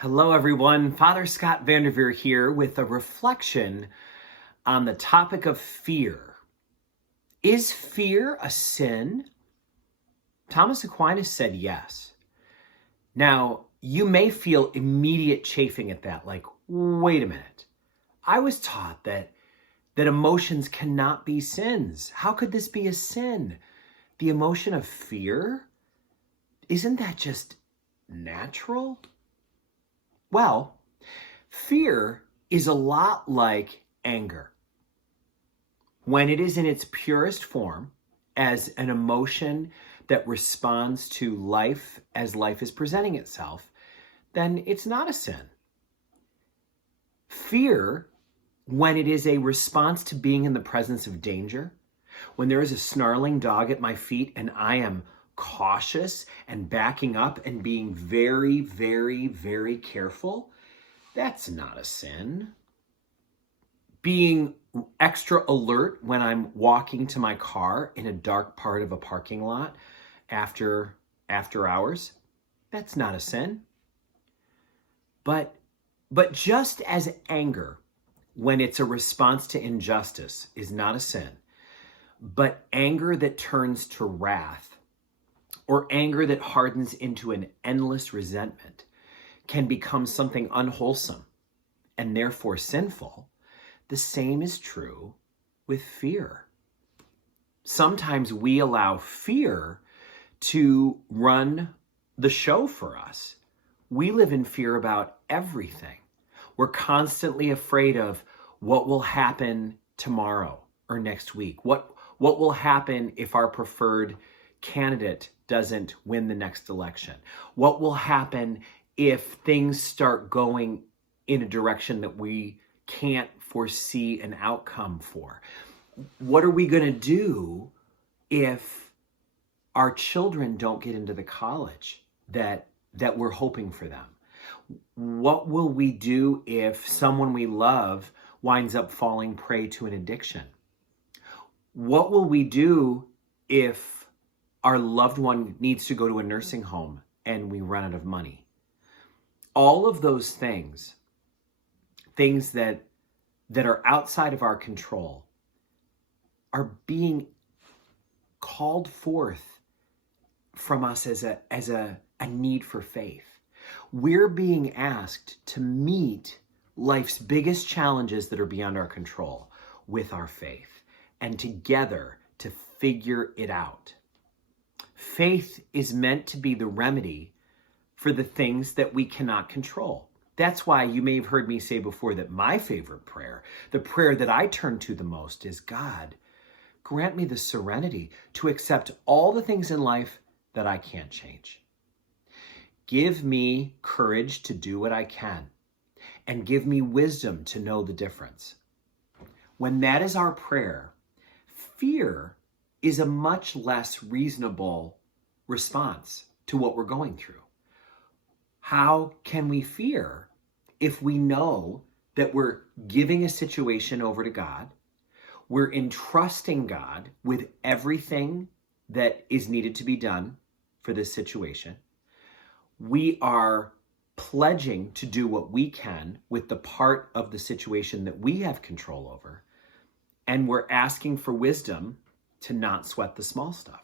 Hello, everyone. Father Scott Vanderveer here with a reflection on the topic of fear. Is fear a sin? Thomas Aquinas said yes. Now, you may feel immediate chafing at that, like, wait a minute. I was taught that emotions cannot be sins. How could this be a sin? The emotion of fear? Isn't that just natural? Well, fear is a lot like anger. When it is in its purest form, as an emotion that responds to life as life is presenting itself, then it's not a sin. Fear, when it is a response to being in the presence of danger, when there is a snarling dog at my feet and I am cautious and backing up and being very, very, very careful, that's not a sin. Being extra alert when I'm walking to my car in a dark part of a parking lot after hours, that's not a sin. But just as anger, when it's a response to injustice, is not a sin, but anger that turns to wrath, or anger that hardens into an endless resentment, can become something unwholesome and therefore sinful. The same is true with fear. Sometimes we allow fear to run the show for us. We live in fear about everything. We're constantly afraid of what will happen tomorrow or next week. What will happen if our preferred candidate doesn't win the next election? What will happen if things start going in a direction that we can't foresee an outcome for? What are we going to do if our children don't get into the college that we're hoping for them? What will we do if someone we love winds up falling prey to an addiction? What will we do if our loved one needs to go to a nursing home and we run out of money? All of those things that are outside of our control, are being called forth from us as a need for faith. We're being asked to meet life's biggest challenges that are beyond our control with our faith, and together to figure it out. Faith is meant to be the remedy for the things that we cannot control. That's why you may have heard me say before that my favorite prayer, the prayer that I turn to the most, is, God, grant me the serenity to accept all the things in life that I can't change. Give me courage to do what I can, and give me wisdom to know the difference. When that is our prayer, fear is a much less reasonable response to what we're going through. How can we fear if we know that we're giving a situation over to God, we're entrusting God with everything that is needed to be done for this situation, we are pledging to do what we can with the part of the situation that we have control over, and we're asking for wisdom to not sweat the small stuff?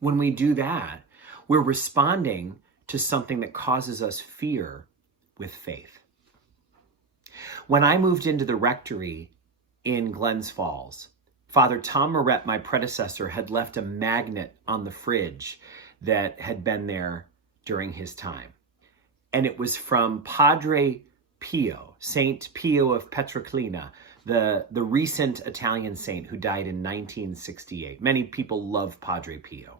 When we do that, we're responding to something that causes us fear with faith. When I moved into the rectory in Glens Falls, Father Tom Moret, my predecessor, had left a magnet on the fridge that had been there during his time. And it was from Padre Pio, Saint Pio of Pietrelcina, the recent Italian saint who died in 1968. Many people love Padre Pio.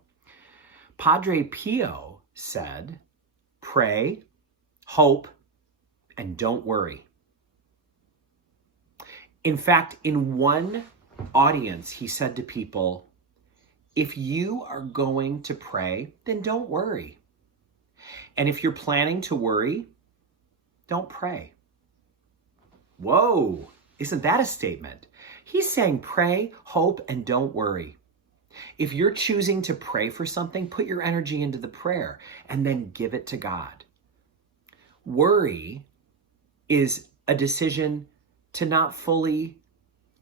Padre Pio said, pray, hope, and don't worry. In fact, in one audience, he said to people, if you are going to pray, then don't worry. And if you're planning to worry, don't pray. Whoa, isn't that a statement? He's saying pray, hope, and don't worry. If you're choosing to pray for something, put your energy into the prayer and then give it to God. Worry is a decision to not fully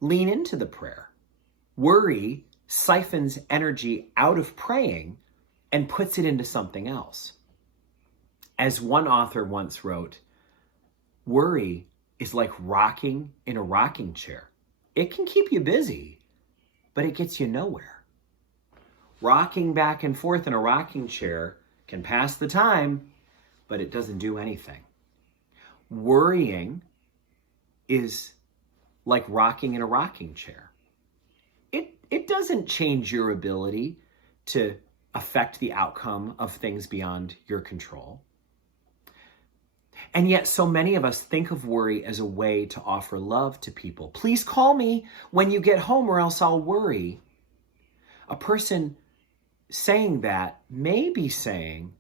lean into the prayer. Worry siphons energy out of praying and puts it into something else. As one author once wrote, worry is like rocking in a rocking chair. It can keep you busy, but it gets you nowhere. Rocking back and forth in a rocking chair can pass the time, but it doesn't do anything. Worrying is like rocking in a rocking chair. It doesn't change your ability to affect the outcome of things beyond your control. And yet so many of us think of worry as a way to offer love to people. Please call me when you get home or else I'll worry. A person saying that may be saying,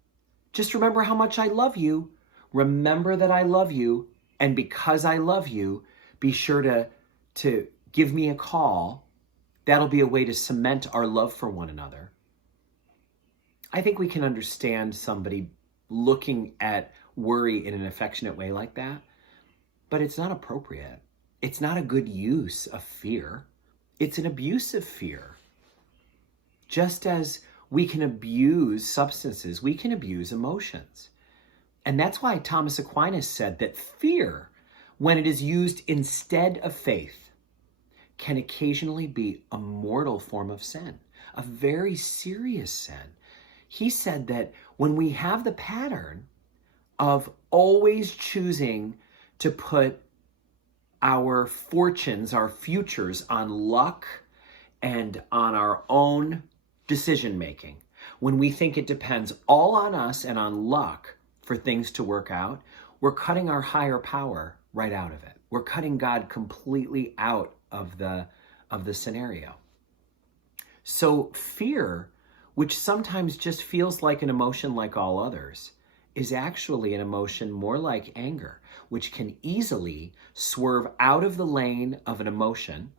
just remember how much I love you. Remember that I love you. And because I love you, be sure to give me a call. That'll be a way to cement our love for one another. I think we can understand somebody looking at worry in an affectionate way like that, but it's not appropriate. It's not a good use of fear. It's an abuse of fear. Just as we can abuse substances, we can abuse emotions. And that's why Thomas Aquinas said that fear, when it is used instead of faith, can occasionally be a mortal form of sin, a very serious sin. He said that when we have the pattern of always choosing to put our fortunes, our futures on luck and on our own decision making, when we think it depends all on us and on luck for things to work out, we're cutting our higher power right out of it. We're cutting God completely out of the scenario. So fear, which sometimes just feels like an emotion like all others, is actually an emotion more like anger, which can easily swerve out of the lane of an emotion,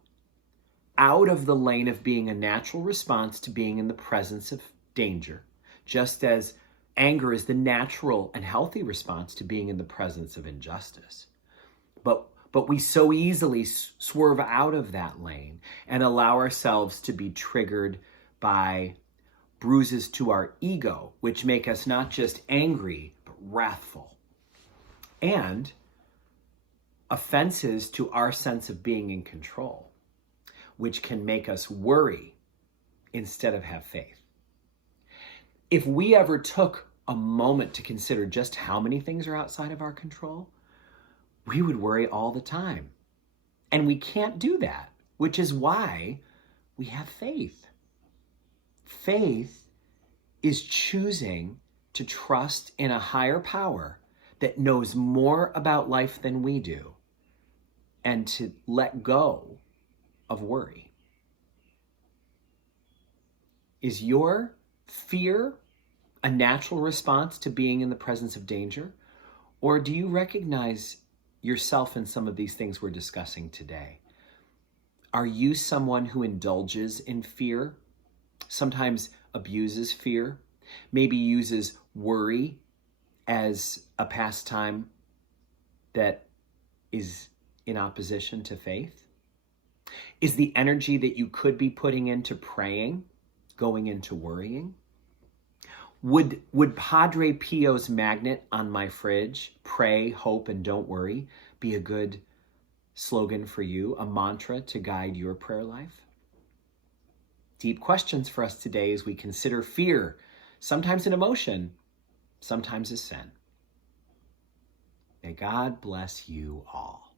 out of the lane of being a natural response to being in the presence of danger, just as anger is the natural and healthy response to being in the presence of injustice. But we so easily swerve out of that lane and allow ourselves to be triggered by bruises to our ego, which make us not just angry, but wrathful. And offenses to our sense of being in control, which can make us worry instead of have faith. If we ever took a moment to consider just how many things are outside of our control, we would worry all the time. And we can't do that, which is why we have faith. Faith is choosing to trust in a higher power that knows more about life than we do and to let go of worry. Is your fear a natural response to being in the presence of danger? Or do you recognize yourself in some of these things we're discussing today? Are you someone who indulges in fear, sometimes abuses fear, maybe uses worry as a pastime that is in opposition to faith? Is the energy that you could be putting into praying going into worrying? Would Padre Pio's magnet on my fridge, pray, hope, and don't worry, be a good slogan for you, a mantra to guide your prayer life? Deep questions for us today as we consider fear, sometimes an emotion, sometimes a sin. May God bless you all.